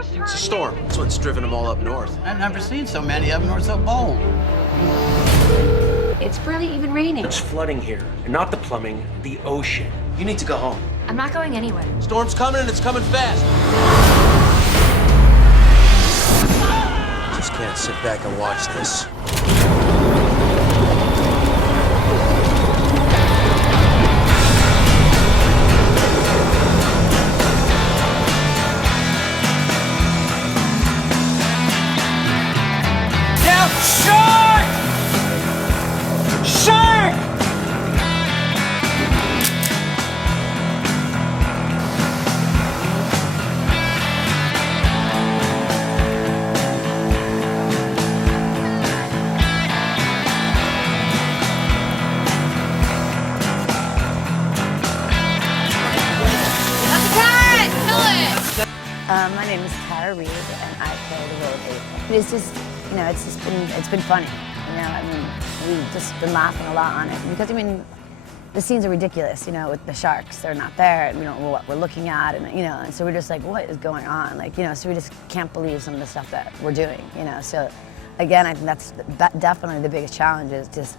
It's a storm. That's what's driven them all up north. I've never seen so many of them or so bold. It's barely even raining. It's flooding here, and not the plumbing, the ocean. You need to go home. I'm not going anywhere. Storm's coming, and it's coming fast. Just can't sit back and watch this. Shark! Shark! My name is Tara Reid, and I play the role of April. It's just, you know, it's been funny. You know, I mean, we've just been laughing a lot on it because, I mean, the scenes are ridiculous. You know, with the sharks, they're not there, and we don't know what we're looking at, and you know, and so we're just like, what is going on? Like, you know, so we just can't believe some of the stuff that we're doing. You know, so again, I think that's definitely the biggest challenge is just,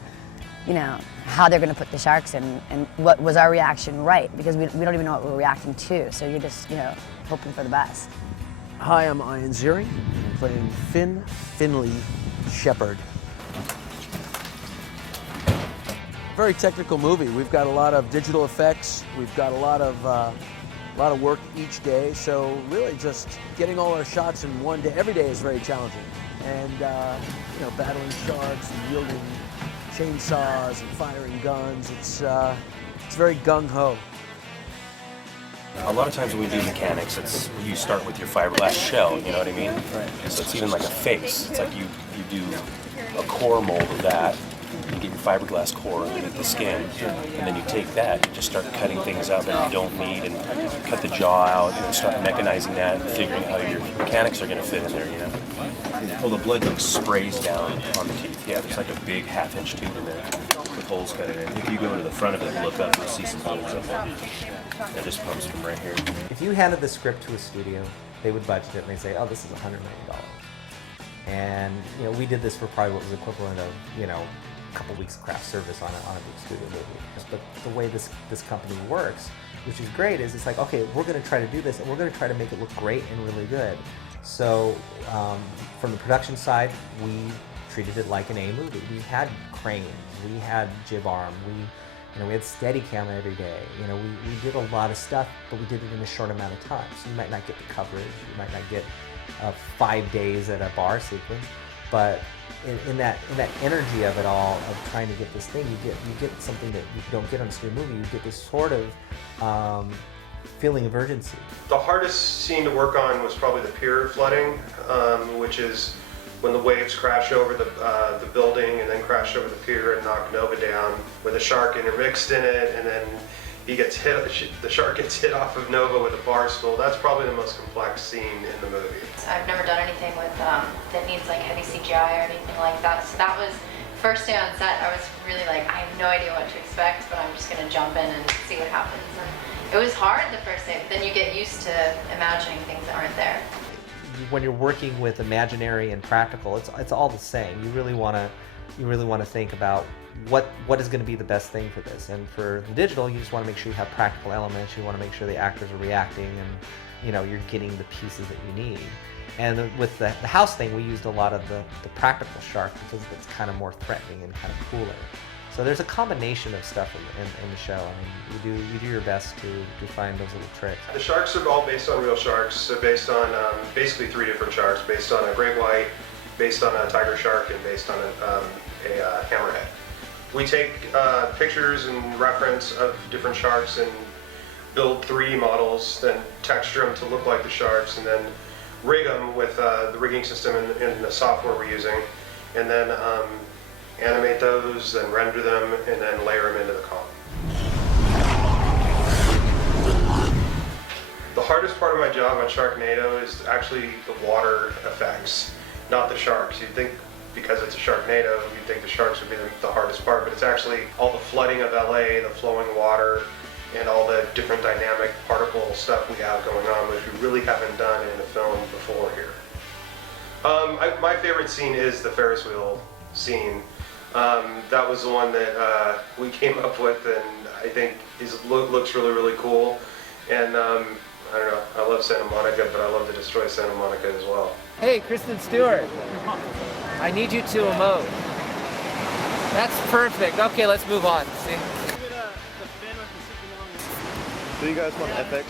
you know, how they're going to put the sharks in, and what was our reaction right, because we don't even know what we're reacting to. So you're just, you know, hoping for the best. Hi, I'm Ian Ziering. I'm playing Finley Shepard. Very technical movie. We've got a lot of digital effects. We've got a lot of work each day. So really, just getting all our shots in one day. Every day is very challenging, and you know, battling sharks and wielding chainsaws and firing guns. It's very gung ho. A lot of times when we do mechanics, you start with your fiberglass shell, you know what I mean? Right. So it's even like a face. It's like you do a core mold of that, you get your fiberglass core underneath the skin, and then you take that and just start cutting things out that you don't need, and cut the jaw out, and start mechanizing that, and figuring how your mechanics are going to fit in there, you know? Well, the blood like sprays down on the teeth. Yeah, there's like a big half-inch tube in there with holes cut in it. If you go to the front of it and look up, you'll see some holes up there. That just pumps from right here. If you handed the script to a studio, they would budget it and they say, oh, this is $100 million. And you know, we did this for probably what was equivalent of, you know, a couple weeks of craft service on a big studio movie. But the way this company works, which is great, is it's like, okay, we're going to try to do this, and we're going to try to make it look great and really good. So from the production side, we treated it like an A movie. We had cranes, we had jib arm, we had Steadicam every day. You know, we did a lot of stuff, but we did it in a short amount of time. So you might not get the coverage, you might not get 5 days at a bar sequence, but in that energy of it all, of trying to get this thing, you get something that you don't get on a studio movie. You get this sort of feeling of urgency. The hardest scene to work on was probably the pier flooding, which is when the waves crash over the building and then crash over the pier and knock Nova down with a shark intermixed in it, and then he gets hit. The shark gets hit off of Nova with a bar stool. That's probably the most complex scene in the movie. I've never done anything with that needs like heavy CGI or anything like that. So that was first day on set. I was really like, I have no idea what to expect, but I'm just gonna jump in and see what happens. And it was hard the first day, but then you get used to imagining things that aren't there. When you're working with imaginary and practical, it's all the same. You really want to think about what is going to be the best thing for this. And for the digital, you just want to make sure you have practical elements. You want to make sure the actors are reacting, and you know, you're getting the pieces that you need. And with the house thing, we used a lot of the practical shark because it's kind of more threatening and kind of cooler. So there's a combination of stuff in the show. I mean, you do your best to find those little tricks. The sharks are all based on real sharks. They're based on basically 3 different sharks, based on a great white, based on a tiger shark, and based on a hammerhead. We take pictures and reference of different sharks and build 3D models, then texture them to look like the sharks, and then rig them with the rigging system in the software we're using, and then animate those, then render them, and then layer them into the comp. The hardest part of my job on Sharknado is actually the water effects, not the sharks. You'd think because it's a Sharknado, you'd think the sharks would be the hardest part, but it's actually all the flooding of LA, the flowing water, and all the different dynamic particle stuff we have going on, which we really haven't done in a film before here. My favorite scene is the Ferris wheel scene. That was the one that we came up with, and I think looks really, really cool. And I don't know, I love Santa Monica, but I love to destroy Santa Monica as well. Hey, Kristen Stewart, I need you to emote. That's perfect. Okay, let's move on. See? Do you guys want FX?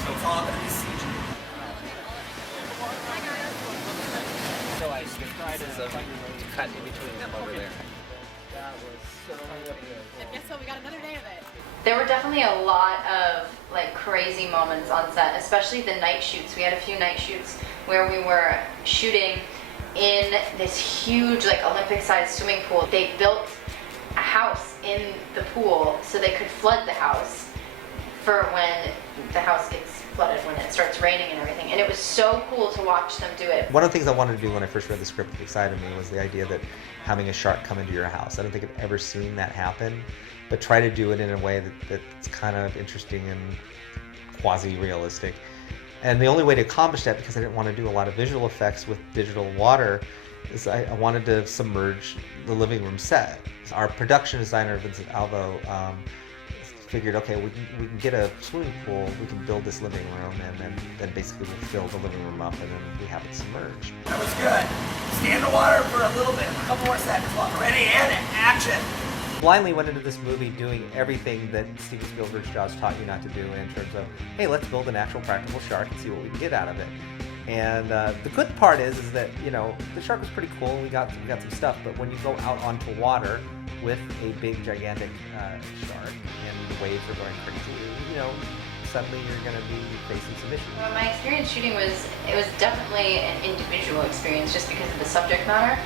So it's all going to be CG. So I tried as a cut in between them over there. That was so good. And guess what? We got another day of it. There were definitely a lot of like crazy moments on set, especially the night shoots. We had a few night shoots where we were shooting in this huge like Olympic-sized swimming pool. They built a house in the pool so they could flood the house for when the house gets flooded, when it starts raining and everything. And it was so cool to watch them do it. One of the things I wanted to do when I first read the script that excited me was the idea that having a shark come into your house. I don't think I've ever seen that happen, but try to do it in a way that's kind of interesting and quasi-realistic. And the only way to accomplish that, because I didn't want to do a lot of visual effects with digital water, is I wanted to submerge the living room set. Our production designer, Vincent Alvo, figured, okay, we can get a swimming pool, we can build this living room, and then basically we'll fill the living room up, and then we have it submerged. That was good. Stay in the water for a little bit, a couple more seconds. Ready and action. Blindly went into this movie doing everything that Steven Spielberg's Jaws taught you not to do in terms of, hey, let's build an actual practical shark and see what we can get out of it. And the good part is that, you know, the shark was pretty cool and we got some stuff, but when you go out onto water with a big, gigantic shark and the waves are going crazy, you know, suddenly you're going to be facing some issues. My experience shooting was definitely an individual experience just because of the subject matter.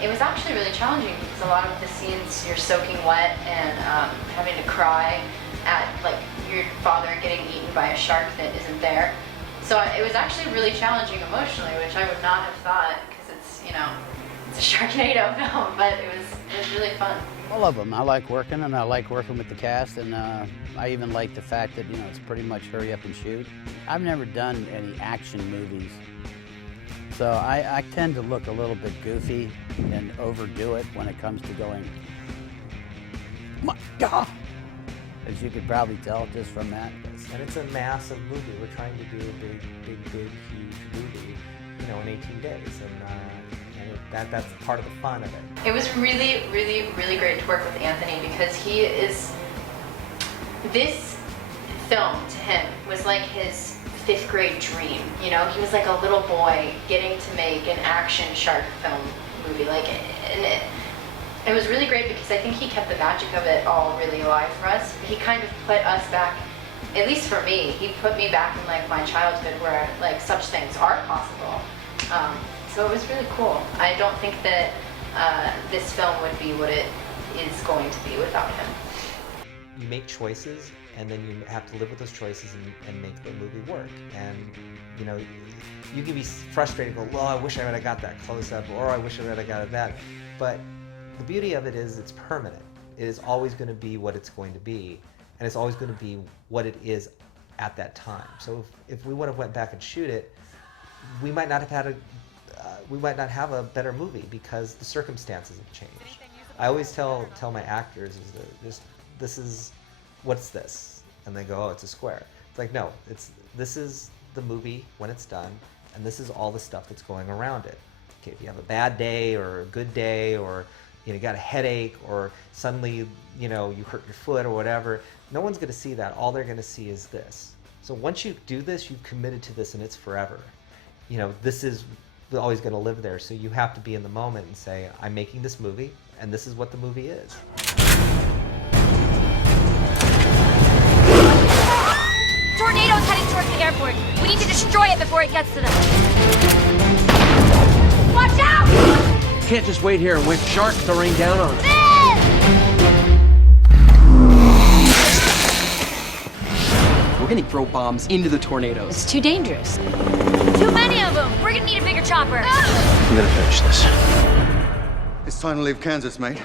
It was actually really challenging because a lot of the scenes you're soaking wet and having to cry at like your father getting eaten by a shark that isn't there. So it was actually really challenging emotionally, which I would not have thought because it's, you know, it's a Sharknado film, but it was really fun. I love them. I like working, and I like working with the cast, and I even like the fact that, you know, it's pretty much hurry up and shoot. I've never done any action movies, so I tend to look a little bit goofy and overdo it when it comes to going, my God! As you could probably tell just from that. And it's a massive movie. We're trying to do a big, huge movie, you know, in 18 days, and that's part of the fun of it. It was really, really, really great to work with Anthony because he is, this film to him was like his 5th grade dream. You know, he was like a little boy getting to make an action shark film movie. Like, and it was really great because I think he kept the magic of it all really alive for us. He kind of put us back, at least for me, he put me back in like my childhood where like such things are possible. So it was really cool. I don't think that this film would be what it is going to be without him. You make choices, and then you have to live with those choices and make the movie work. And you know, you can be frustrated, go, oh, I wish I would have got that close up, or I wish I would have got that. But the beauty of it is it's permanent. It is always going to be what it's going to be, and it's always going to be what it is at that time. So if we would have went back and shoot it, we might not have had a better movie because the circumstances have changed. I always tell my actors is that this is, what's this? And they go, oh, it's a square. It's like, no, this is the movie when it's done, and this is all the stuff that's going around it. Okay, if you have a bad day or a good day, or you got a headache, or suddenly you hurt your foot or whatever, no one's going to see that. All they're going to see is this. So once you do this, you've committed to this, and it's forever. You know, this is always going to live there. So you have to be in the moment and say, I'm making this movie, and this is what the movie is. Tornado's heading towards the airport. We need to destroy it before it gets to them. Watch out! You can't just wait here and wait for sharks to rain down on us. We're gonna throw bombs into the tornadoes. It's too dangerous. Too many of them. We're gonna need a bigger chopper. I'm gonna finish this. It's time to leave Kansas, mate.